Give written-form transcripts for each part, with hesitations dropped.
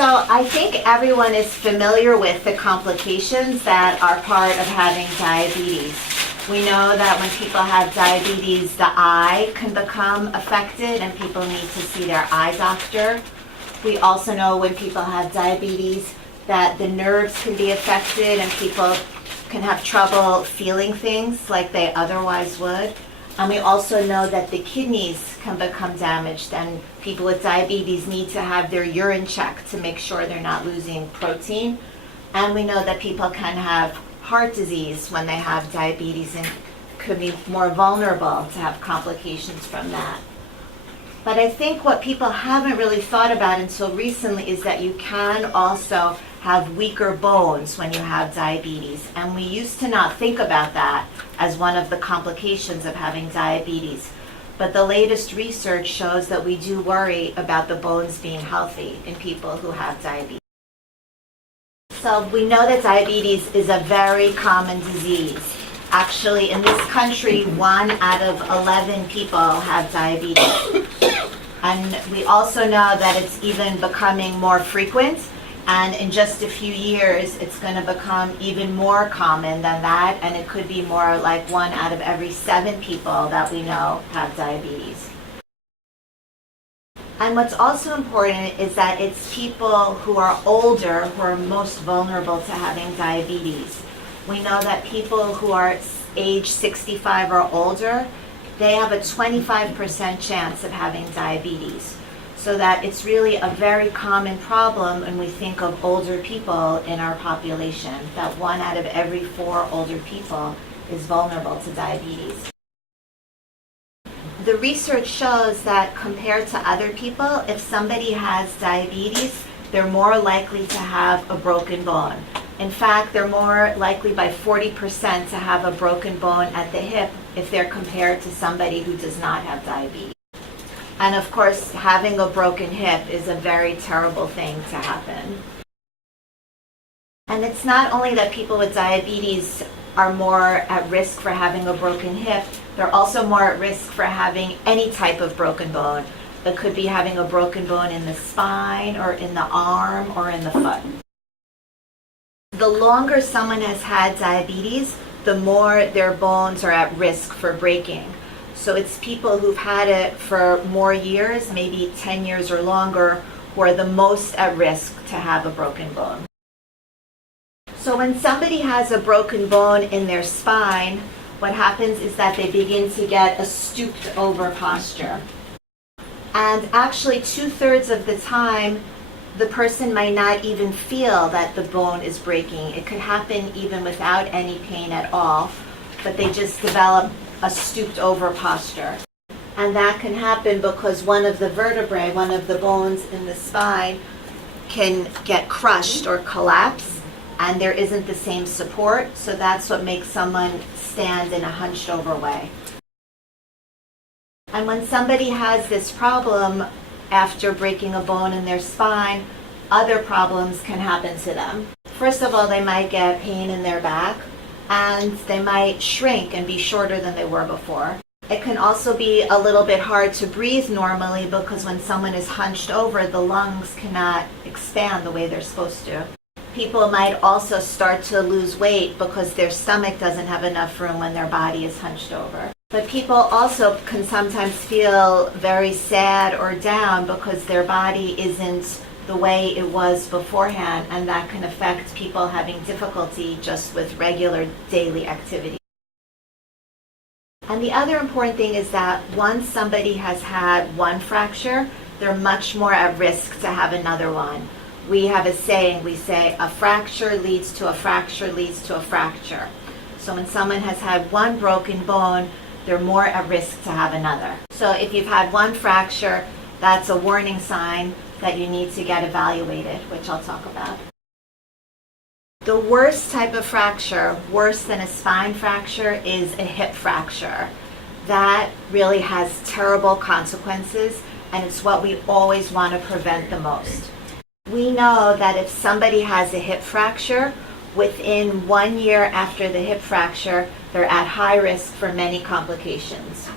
So I think everyone is familiar with the complications that are part of having diabetes. We know that when people have diabetes, the eye can become affected and people need to see their eye doctor. We also know when people have diabetes that the nerves can be affected and people can have trouble feeling things like they otherwise would. And we also know that the kidneys can become damaged, and people with diabetes need to have their urine checked to make sure they're not losing protein. And we know that people can have heart disease when they have diabetes and could be more vulnerable to have complications from that. But I think what people haven't really thought about until recently is that you can also have weaker bones when you have diabetes. And we used to not think about that as one of the complications of having diabetes. But the latest research shows that we do worry about the bones being healthy in people who have diabetes. So we know that diabetes is a very common disease. Actually, in this country, 1 out of 11 people have diabetes. And we also know that it's even becoming more frequent. And in just a few years, it's going to become even more common than that. And it could be more like 1 out of every 7 people that we know have diabetes. And what's also important is that it's people who are older who are most vulnerable to having diabetes. We know that people who are age 65 or older, they have a 25% chance of having diabetes. So that it's really a very common problem when we think of older people in our population, that 1 out of every 4 older people is vulnerable to diabetes. The research shows that compared to other people, if somebody has diabetes, they're more likely to have a broken bone. In fact, they're more likely by 40% to have a broken bone at the hip if they're compared to somebody who does not have diabetes. And of course, having a broken hip is a very terrible thing to happen. And it's not only that people with diabetes are more at risk for having a broken hip, they're also more at risk for having any type of broken bone. It could be having a broken bone in the spine or in the arm or in the foot. The longer someone has had diabetes, the more their bones are at risk for breaking. So it's people who've had it for more years, maybe 10 years or longer, who are the most at risk to have a broken bone. So when somebody has a broken bone in their spine, what happens is that they begin to get a stooped over posture. And actually 2/3 of the time, the person might not even feel that the bone is breaking. It could happen even without any pain at all, but they just develop a stooped over posture. And that can happen because one of the vertebrae, one of the bones in the spine, can get crushed or collapse, and there isn't the same support, so that's what makes someone stand in a hunched over way. And when somebody has this problem after breaking a bone in their spine, other problems can happen to them. First of all, they might get pain in their back, and they might shrink and be shorter than they were before. It can also be a little bit hard to breathe normally because when someone is hunched over, the lungs cannot expand the way they're supposed to. People might also start to lose weight because their stomach doesn't have enough room when their body is hunched over. But people also can sometimes feel very sad or down because their body isn't the way it was beforehand, and that can affect people having difficulty just with regular daily activity. And the other important thing is that once somebody has had one fracture, they're much more at risk to have another one. We have a saying, we say a fracture leads to a fracture leads to a fracture. So when someone has had one broken bone, they're more at risk to have another. So if you've had one fracture, that's a warning sign that you need to get evaluated, which I'll talk about. The worst type of fracture, worse than a spine fracture, is a hip fracture. That really has terrible consequences, and it's what we always want to prevent the most. We know that if somebody has a hip fracture, within 1 year after the hip fracture, they're at high risk for many complications.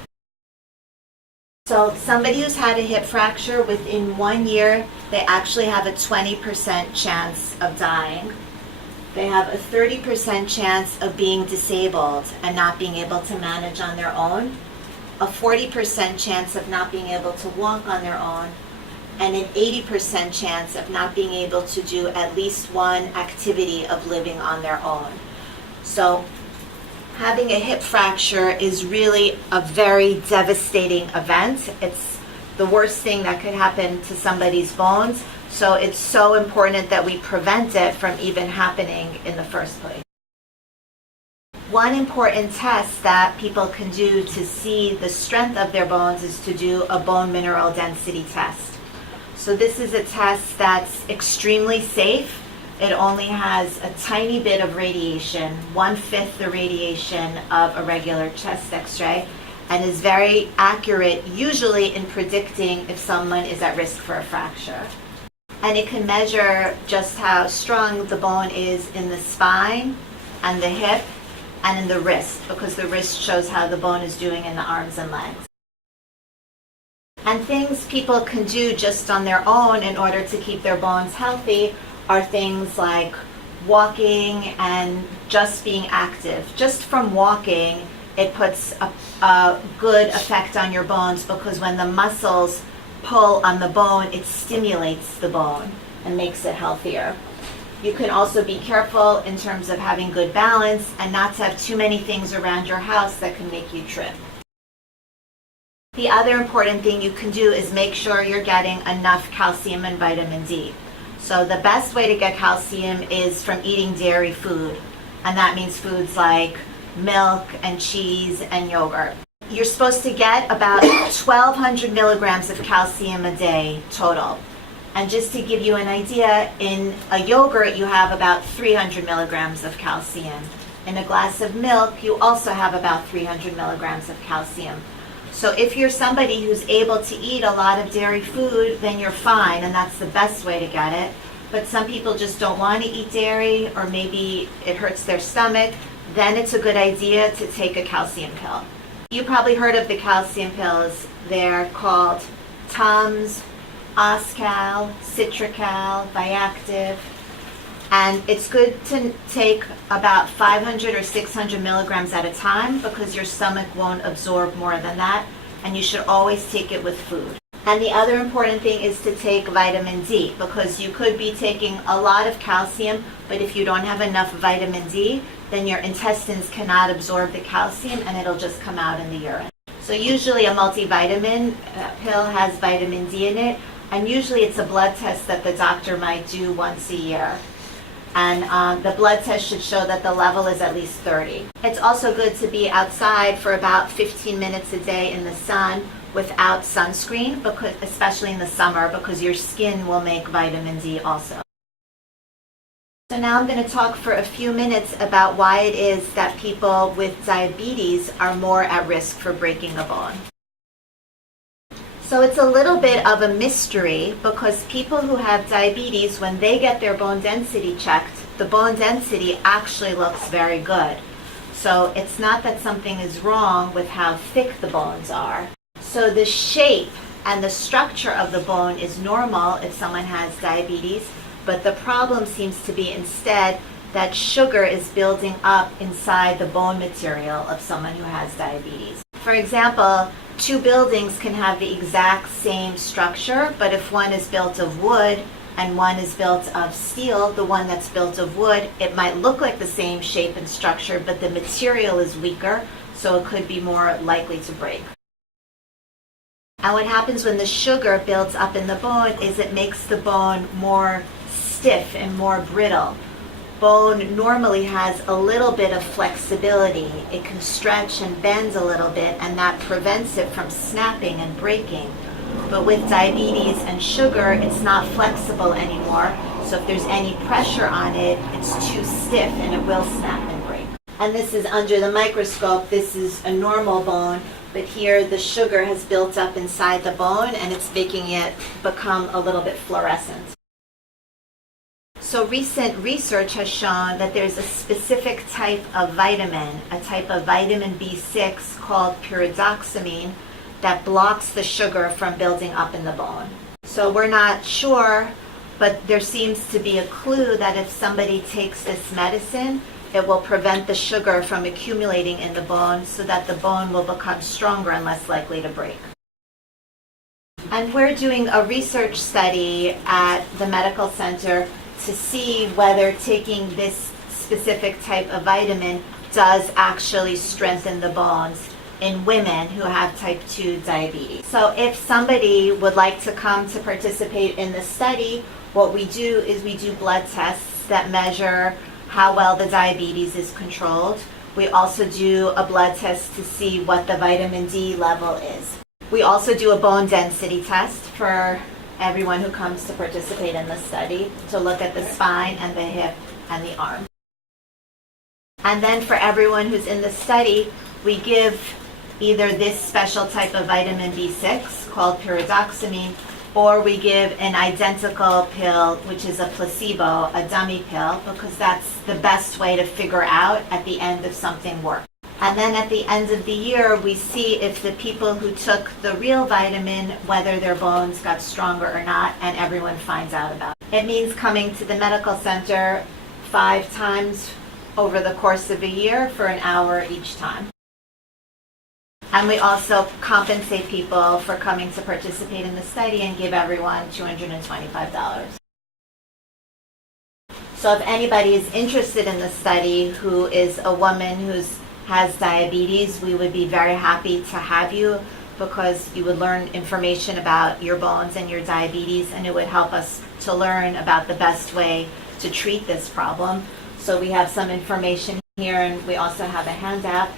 So somebody who's had a hip fracture, within 1 year, they actually have a 20% chance of dying. They have a 30% chance of being disabled and not being able to manage on their own, a 40% chance of not being able to walk on their own, and an 80% chance of not being able to do at least one activity of living on their own. So having a hip fracture is really a very devastating event. It's the worst thing that could happen to somebody's bones. So it's so important that we prevent it from even happening in the first place. One important test that people can do to see the strength of their bones is to do a bone mineral density test. So this is a test that's extremely safe. It only has a tiny bit of radiation, 1/5 the radiation of a regular chest x-ray, and is very accurate, usually in predicting if someone is at risk for a fracture. And it can measure just how strong the bone is in the spine and the hip and in the wrist, because the wrist shows how the bone is doing in the arms and legs. And things people can do just on their own in order to keep their bones healthy are things like walking and just being active. Just from walking, it puts a good effect on your bones, because when the muscles pull on the bone, it stimulates the bone and makes it healthier. You can also be careful in terms of having good balance and not to have too many things around your house that can make you trip. The other important thing you can do is make sure you're getting enough calcium and vitamin D. So the best way to get calcium is from eating dairy food, and that means foods like milk and cheese and yogurt. You're supposed to get about 1,200 milligrams of calcium a day total. And just to give you an idea, in a yogurt you have about 300 milligrams of calcium. In a glass of milk you also have about 300 milligrams of calcium. So if you're somebody who's able to eat a lot of dairy food, then you're fine, and that's the best way to get it. But some people just don't want to eat dairy, or maybe it hurts their stomach, then it's a good idea to take a calcium pill. You probably heard of the calcium pills. They're called Tums, Oscal, Citracal, Viactive, and it's good to take about 500 or 600 milligrams at a time, because your stomach won't absorb more than that, and you should always take it with food. And the other important thing is to take vitamin D, because you could be taking a lot of calcium, but if you don't have enough vitamin D, then your intestines cannot absorb the calcium and it'll just come out in the urine. So usually a multivitamin pill has vitamin D in it, and usually it's a blood test that the doctor might do once a year. And the blood test should show that the level is at least 30. It's also good to be outside for about 15 minutes a day in the sun without sunscreen, because, especially in the summer, because your skin will make vitamin D also. So now I'm going to talk for a few minutes about why it is that people with diabetes are more at risk for breaking a bone. So it's a little bit of a mystery, because people who have diabetes, when they get their bone density checked, the bone density actually looks very good. So it's not that something is wrong with how thick the bones are. So the shape and the structure of the bone is normal if someone has diabetes, but the problem seems to be instead that sugar is building up inside the bone material of someone who has diabetes. For example, two buildings can have the exact same structure, but if one is built of wood and one is built of steel, the one that's built of wood, it might look like the same shape and structure, but the material is weaker, so it could be more likely to break. And what happens when the sugar builds up in the bone is it makes the bone more stiff and more brittle. Bone normally has a little bit of flexibility. It can stretch and bend a little bit, and that prevents it from snapping and breaking. But with diabetes and sugar, it's not flexible anymore. So if there's any pressure on it, it's too stiff and it will snap and break. And this is under the microscope. This is a normal bone, but here the sugar has built up inside the bone and it's making it become a little bit fluorescent. So recent research has shown that there's a specific type of vitamin, a type of vitamin B6 called pyridoxamine, that blocks the sugar from building up in the bone. So we're not sure, but there seems to be a clue that if somebody takes this medicine, it will prevent the sugar from accumulating in the bone so that the bone will become stronger and less likely to break. And we're doing a research study at the medical center to see whether taking this specific type of vitamin does actually strengthen the bones in women who have type 2 diabetes. So if somebody would like to come to participate in the study, what we do is we do blood tests that measure how well the diabetes is controlled. We also do a blood test to see what the vitamin D level is. We also do a bone density test for everyone who comes to participate in the study to look at the spine and the hip and the arm. And then for everyone who's in the study, we give either this special type of vitamin B6 called pyridoxamine, or we give an identical pill, which is a placebo, a dummy pill, because that's the best way to figure out at the end if something works. And then at the end of the year, we see if the people who took the real vitamin, whether their bones got stronger or not, and everyone finds out about it. It means coming to the medical center 5 times over the course of a year for an hour each time. And we also compensate people for coming to participate in the study and give everyone $225. So if anybody is interested in the study who is a woman who has diabetes, we would be very happy to have you, because you would learn information about your bones and your diabetes, and it would help us to learn about the best way to treat this problem. So we have some information here, and we also have a handout.